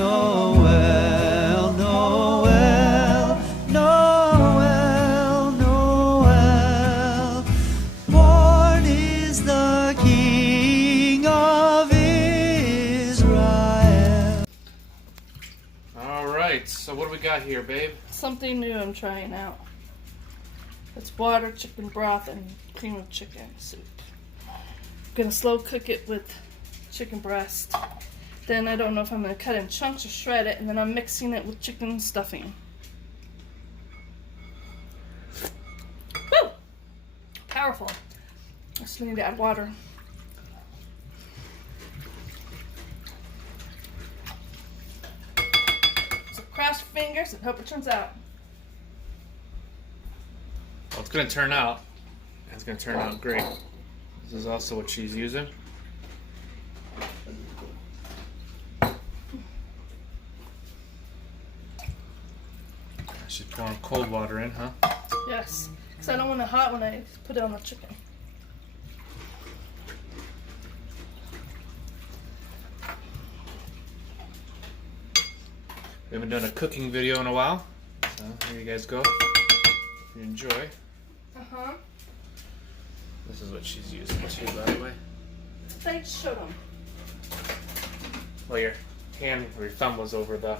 Noel, Noel, Noel, Noel. Born is the King of Israel. All right, so what do we got here, babe? Something new I'm trying out. It's water, chicken broth, and cream of chicken soup. I'm gonna slow cook it with chicken breast. Then I don't know if I'm gonna cut it in chunks or shred it, and then I'm mixing it with chicken stuffing. Woo! Powerful. I just need to add water. So cross your fingers and hope it turns out. Well, it's gonna turn out. It's gonna turn out great. This is also what she's using. She's pouring cold water in, huh? Yes, because I don't want it hot when I put it on the chicken. We haven't done a cooking video in a while, so here you guys go. If you enjoy. Uh-huh. This is what she's using too, by the way. Thanks, show them. Well, your hand or your thumb was over the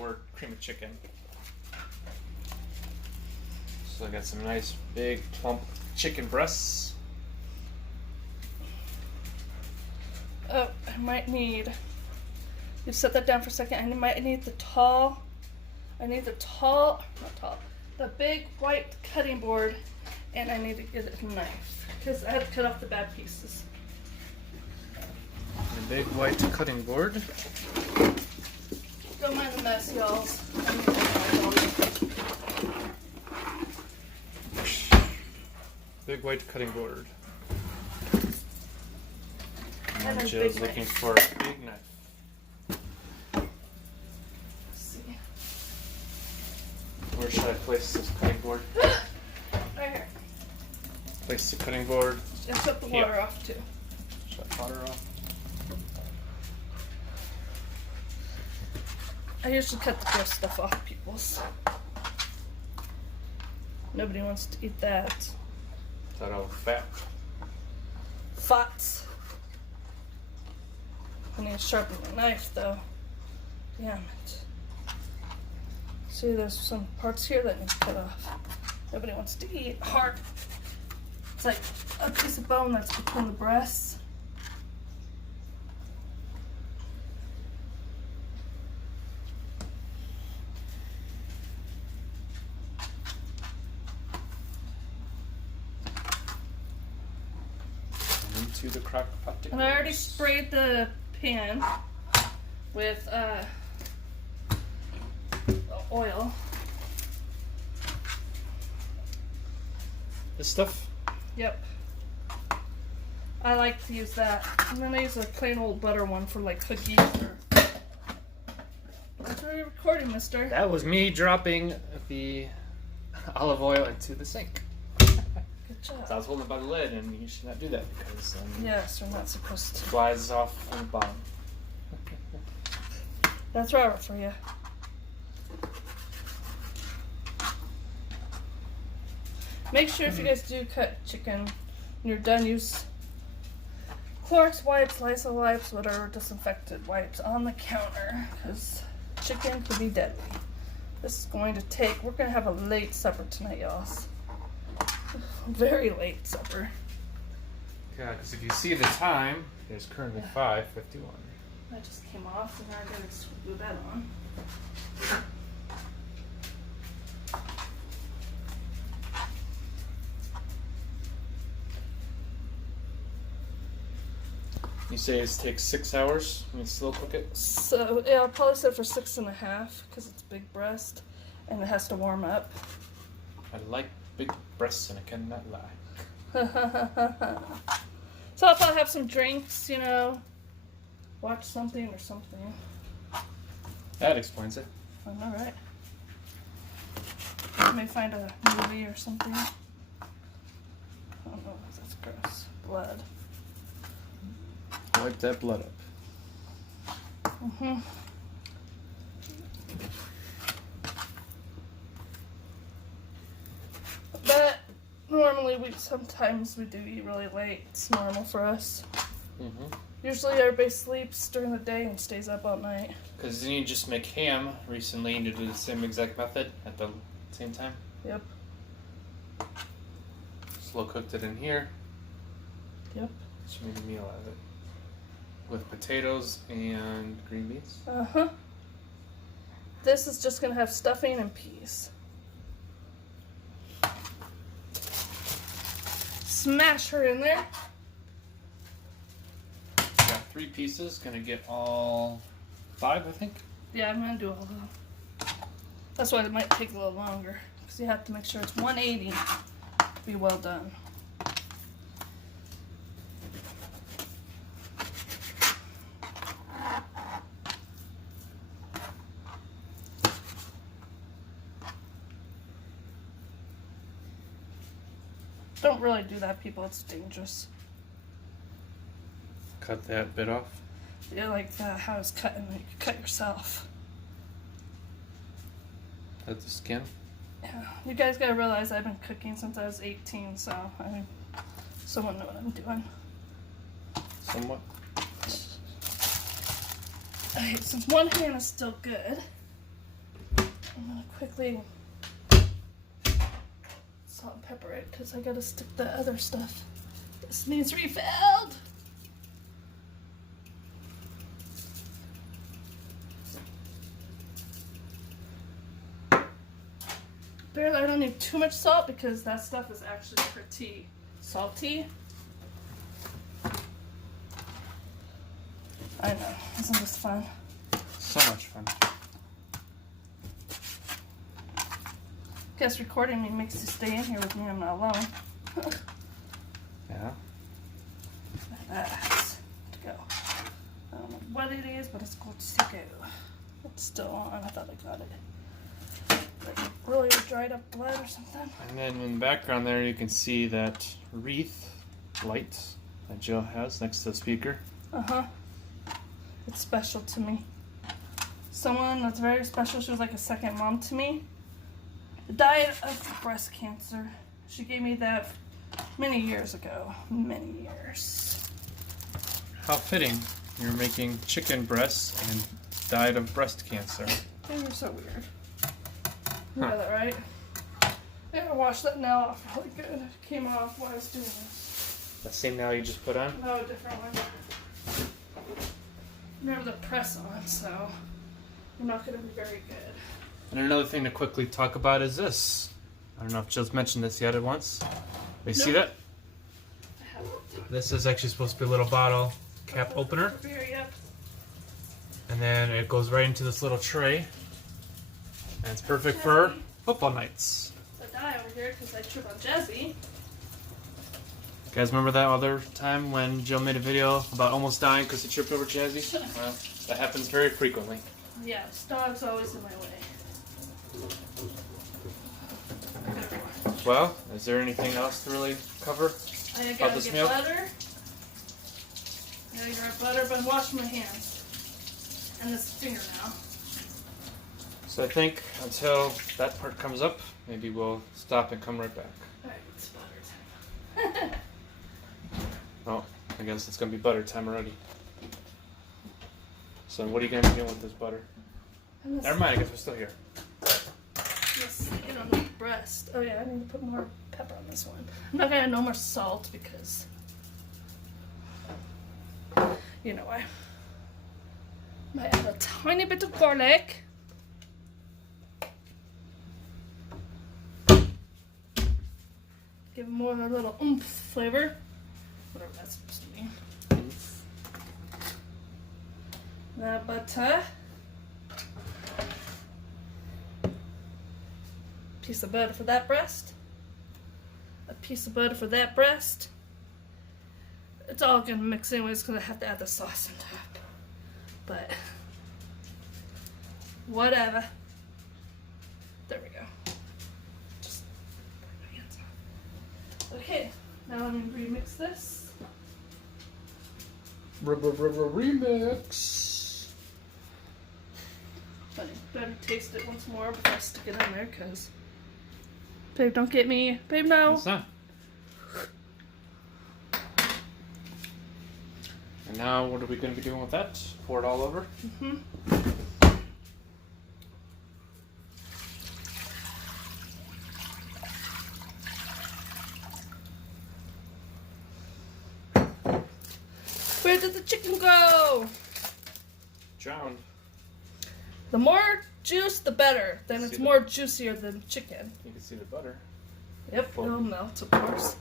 word cream of chicken. So I got some nice big plump chicken breasts. Oh, I might need. You set that down for a second. I might need the the big white cutting board, and I need to get a knife because I had to cut off the bad pieces. The big white cutting board. Don't mind the mess, y'all. Big white cutting board. And And a Jill's big looking knife. for a big knife. Let's see. Where should I place this cutting board? Right here. Place the cutting board. And shut the water off too. Shut water off. I usually cut the gross stuff off people's. Nobody wants to eat that. Is that all fat? Fats. I need to sharpen my knife though. Damn it. See, there's some parts here that need to cut off. Nobody wants to eat hard. It's like a piece of bone that's between the breasts. Into the crock pot. And I already sprayed the pan with oil. This stuff? Yep. I like to use that. And then I use a plain old butter one for like cookies or... That's what you're recording, mister. That was me dropping the olive oil into the sink. Good job. So I was holding it by the lid, and you should not do that because Yes, we're not supposed to. flies off from the bottom. That's Robert for you. Make sure if you guys do cut chicken, and you're done, use Clorox wipes, Lysol wipes, whatever disinfected wipes on the counter, because chicken can be deadly. This is going to take, we're going to have a late supper tonight, y'all. Very late supper. Yeah, because if you see the time, it's currently 5:51. That just came off, and now I gotta glue that on. You say it takes 6 hours when you slow cook it? So, yeah, I'll probably set it for 6.5 because it's big breast and it has to warm up. I like big breasts and I cannot lie. So I'll probably have some drinks, you know, watch something or something. That explains it. Alright. May find a movie or something. I don't know, that's gross. Blood. Wipe that blood up. Mm-hmm. But normally sometimes we do eat really late. It's normal for us. Mm-hmm. Usually everybody sleeps during the day and stays up all night. Because didn't you just make ham recently and you do the same exact method at the same time? Yep. Slow cooked it in here. Yep. Just made a meal out of it. With potatoes and green beans. Uh-huh. This is just going to have stuffing and peas. Smash her in there. Got 3 pieces. Gonna get all 5, I think. Yeah, I'm going to do all of them. That's why it might take a little longer. Because you have to make sure it's 180 to be well done. Don't really do that, people. It's dangerous. Cut that bit off. Yeah, like how it's cut, and you can cut yourself. Cut the skin. Yeah, you guys gotta realize I've been cooking since I was 18, so I mean, someone know what I'm doing. Somewhat. Alright, since one hand is still good, I'm gonna quickly salt and pepper it because I gotta stick the other stuff. This needs refilled. Barely, I don't need too much salt because that stuff is actually pretty salty. I know, isn't this fun? So much fun. Guess recording me makes you stay in here with me. I'm not alone. Yeah. That's to go. I don't know what it is, but it's going to go. It's still on. I thought I got it. Like really dried up blood or something. And then in the background there, you can see that wreath light that Jill has next to the speaker. Uh-huh. It's special to me. Someone that's very special. She was like a second mom to me. Died of breast cancer. She gave me that many years ago. Many years. How fitting. You're making chicken breasts and died of breast cancer. You're so weird. You know that, right? I gotta wash that nail off really good. It came off while I was doing this. That same nail you just put on? No, a different one. Remember the press on, so I'm not gonna be very good. And another thing to quickly talk about is this. I don't know if Jill's mentioned this yet at once. You see that? I haven't. This is actually supposed to be a little bottle cap opener. Beer, yep. And then it goes right into this little tray. And it's perfect for football nights. I die over here because I trip on Jazzy. You guys remember that other time when Jill made a video about almost dying because he tripped over Jazzy? Well, that happens very frequently. Yeah, this dog's always in my way. Well, is there anything else to really cover? I About gotta this get meal? butter. I gotta grab butter, but I'm washing my hands. And this finger now. So I think until that part comes up, maybe we'll stop and come right back. Alright, it's butter time. Oh, I guess it's gonna be butter time already. So what are you gonna be doing with this butter? And this, Never mind, I guess we're still here. this skin on the breast. Oh yeah, I need to put more pepper on this one. I'm not gonna add no more salt because you know why. Might add a tiny bit of garlic. Give it more of a little oomph flavor. Whatever that's supposed to mean. The butter. Piece of butter for that breast. A piece of butter for that breast. It's all gonna mix anyways because I have to add the sauce on top. But whatever. There we go. Just put my hands on. Okay, now let me remix this. Remix. But I better taste it once more before I stick it in there, because... Babe, don't get me. Babe, no. It's not. And now, what are we going to be doing with that? Pour it all over? Mm-hmm. Where did the chicken go? Drowned. The more juice, the better. Then See it's the- more juicier than chicken. You can see the butter. Yep, Full. it'll melt, of course.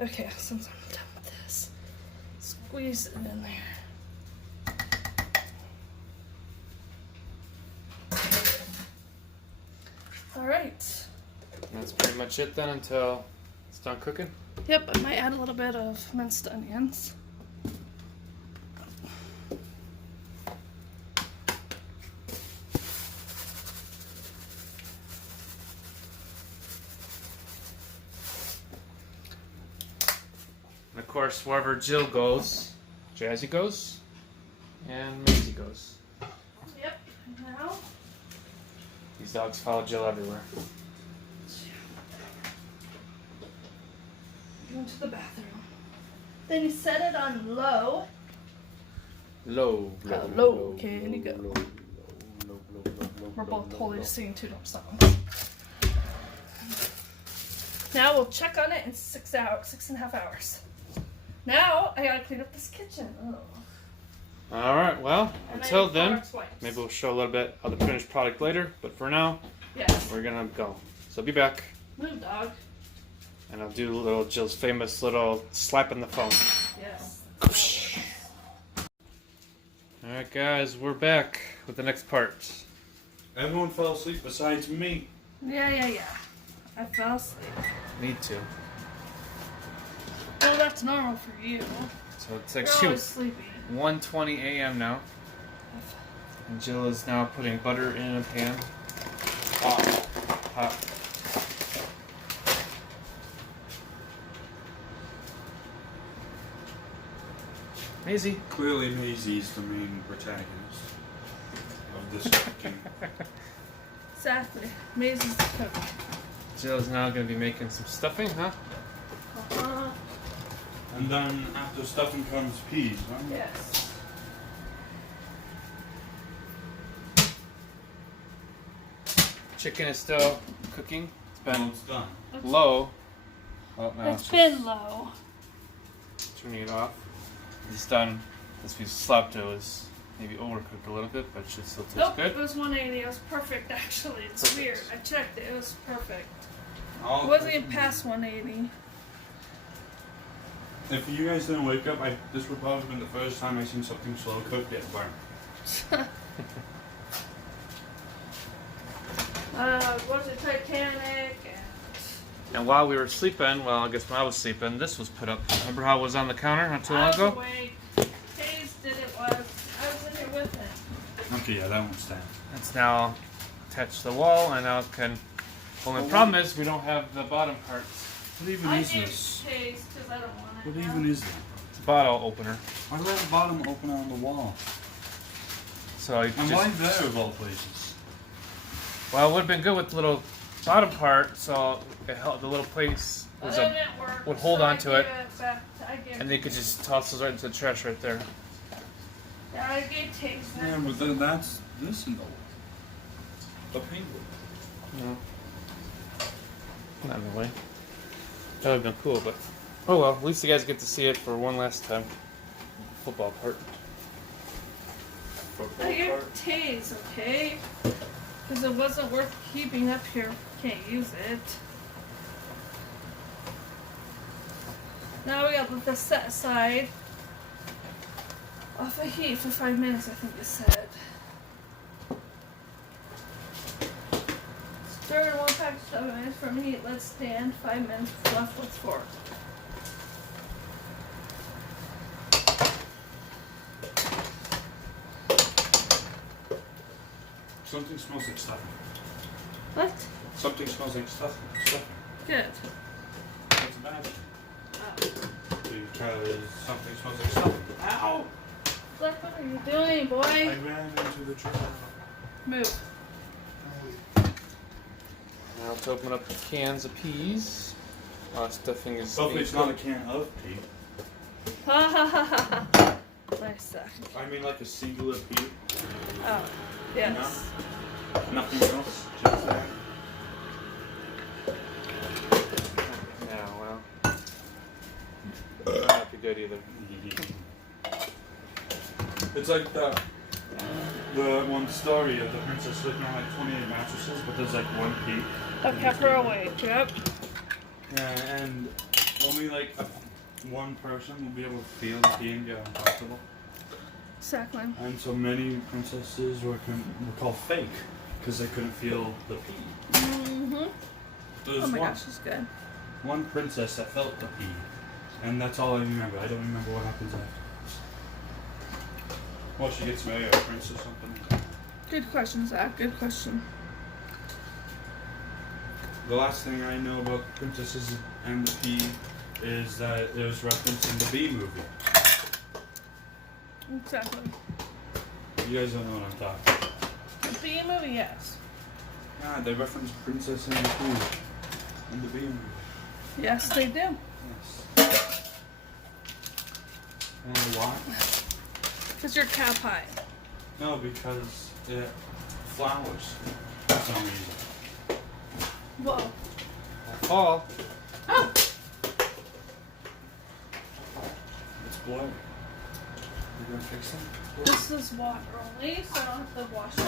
Okay, since I'm done with this, squeeze it in there. Alright. And that's pretty much it then until it's done cooking. Yep, I might add a little bit of minced onions. And of course, wherever Jill goes, Jazzy goes, and Maisie goes. Yep, now These dogs follow Jill everywhere. go into the bathroom. Then you set it on low. Low, low, okay, here you go. low, We're both low, totally low. singing two different songs. Now we'll check on it in 6.5 hours. Now I gotta clean up this kitchen. Oh. Alright, well, And I until need then, Clorox wipes. maybe we'll show a little bit of the finished product later, but for now, Yes. we're gonna go. So be back, Move, dog. and I'll do little Jill's famous little slap in the phone. Yes. Alright guys, we're back with the next part. Everyone fell asleep besides me. Yeah. I fell asleep. Need to. Oh, that's normal for you. So it's You're like, always shoot, sleepy. 1:20 a.m. now. And Jill is now putting butter in a pan. Hot. Maisie. Clearly, Maisie's the main protagonist of this cooking. Exactly. Maisie's the cook. Jill's now going to be making some stuffing, huh? Uh-huh. And then after stuffing comes peas, right? Yes. Chicken is still cooking. It's Well, been it's done. low. Oh, now It's been low. turning it off. It's done. This we slept, it was maybe overcooked a little bit, but it should still taste Nope, good. it was 180. It was perfect, actually. It's Perfect. weird. I checked it. It was perfect. I'll- It wasn't even past 180. If you guys didn't wake up, this would probably have been the first time I seen something slow cooked get burnt. Was it Titanic? And And while we were sleeping, well, I guess when I was sleeping, this was put up. Remember how it was on the counter not too I long was ago? awake. Hayes did it was. I was in here with him. Okay, yeah, that won't stand. It's now attached to the wall, and now it can. Only problem is we don't have the bottom parts. What even I is gave this? Hayes because I don't want it. What now. even is that? It's a bottle opener. Why do I have a bottom open on the wall? So you And just, why there of all places? well, it would have been good with the little bottom part, so it held the little place But was it a, didn't work. would hold so on to I it. gave it back. I gave and they could just toss those right into the trash right there. Yeah, I gave Hayes that. Yeah, but then that's this in the penguin. No. Not in a way. That would have been cool, but oh well. At least you guys get to see it for one last time. Football part. I gave Hayes, okay? Because it wasn't worth keeping up here. Can't use it. Now we got this set aside off the heat for 5 minutes, I think it said. Stir in 1 package of 7 minutes from heat. Let stand 5 minutes. Fluff with fork. Something smells like stuffing. What? Something smells like stuffing. Stuffing. Good. That's a bad thing. Oh. Because something smells like stuffing. Ow! you doing, boy? I ran into the truck. Move. Now let's open up the cans of peas. Stuffing is. Hopefully it's not a can of pea. Ha ha ha ha ha. Nice Zach. I mean like a singular pea. Oh, yes. Nothing else. Just that. Yeah, well. Might not be good either. It's like the one story of the princess sleeping on like 28 mattresses, but there's like one pea. That kept her awake. Yep. Yeah, and only like one person will be able to feel the pea and get uncomfortable. Exactly. And so many princesses were called fake because they couldn't feel the pea. Mm-hmm. There's Oh my one, gosh, she's good. one princess that felt the pea, and that's all I remember. I don't remember what happens after. Well, she gets married or a prince or something. Good question, Zach. Good question. The last thing I know about princesses and the pea is that it was referenced in the Bee movie. Exactly. You guys don't know what I'm talking about. The Bee movie, yes. Yeah, they reference Princess and the Pea in the Bee movie. Yes, they do. Yes. And why? Because you're cap high. No, because it flowers for some reason. Whoa. Fall. Oh! It's blurry. You gonna fix them? This is water only, so I don't have to wash them.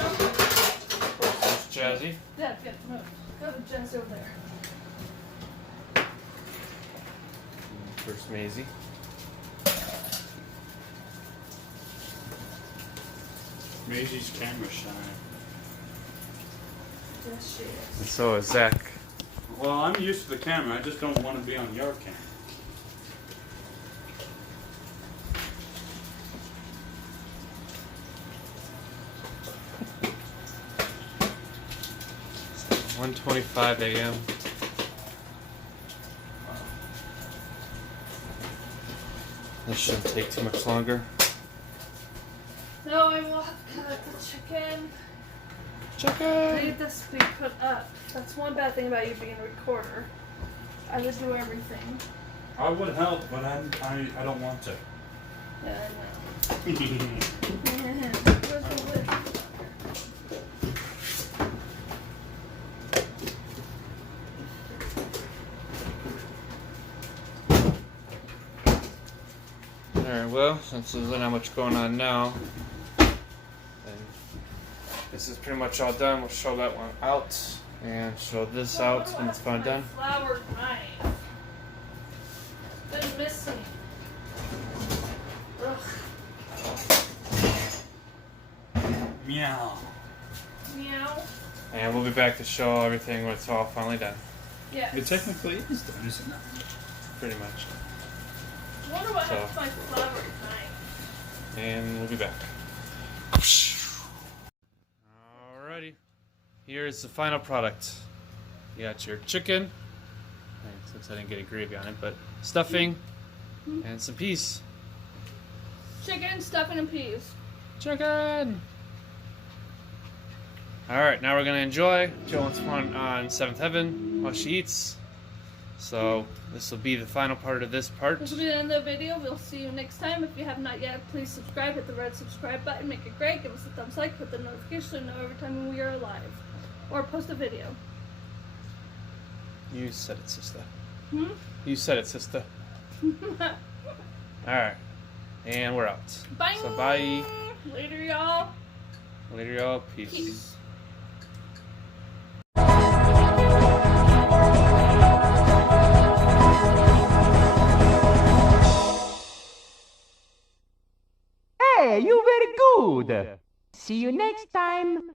There's Jazzy. Yeah, get move. Go to Jen's over there. First Maisie. Maisie's camera shy. Yes, she And is. so is Zach. Well, I'm used to the camera. I just don't want to be on your camera. It's 1:25 a.m. This shouldn't take too much longer. No, I will have to cut the chicken. Chicken! Need this to be put up. That's one bad thing about you being a recorder. I would do everything. I would help, but I don't want to. Yeah, I know. Where's the lid? Alright, well, since there's not much going on now, then this is pretty much all done. We'll show that one out and show this out when it's finally done. Flour knife. Been missing. Ugh. Meow. Meow. And we'll be back to show everything when it's all finally done. Yes. It technically is done, isn't it? Pretty much. I wonder what So. happened to my flour knife. And we'll be back. Alrighty. Here's the final product. You got your chicken. Since I didn't get a gravy on it, but stuffing and some peas. Chicken, stuffing, and peas. Chicken! Alright, now we're gonna enjoy. Jill wants fun on 7th Heaven while she eats. So, this will be the final part of this part. This will be the end of the video. We'll see you next time. If you have not yet, please subscribe. Hit the red subscribe button. Make it great. Give us a thumbs like. Put the notification so you know every time we are live. Or post a video. You said it, sister. Hmm? You said it, sister. Alright. And we're out. Bye. So, bye. Later, y'all. Later, y'all. Peace. Peace. Hey, you very good. See you next time.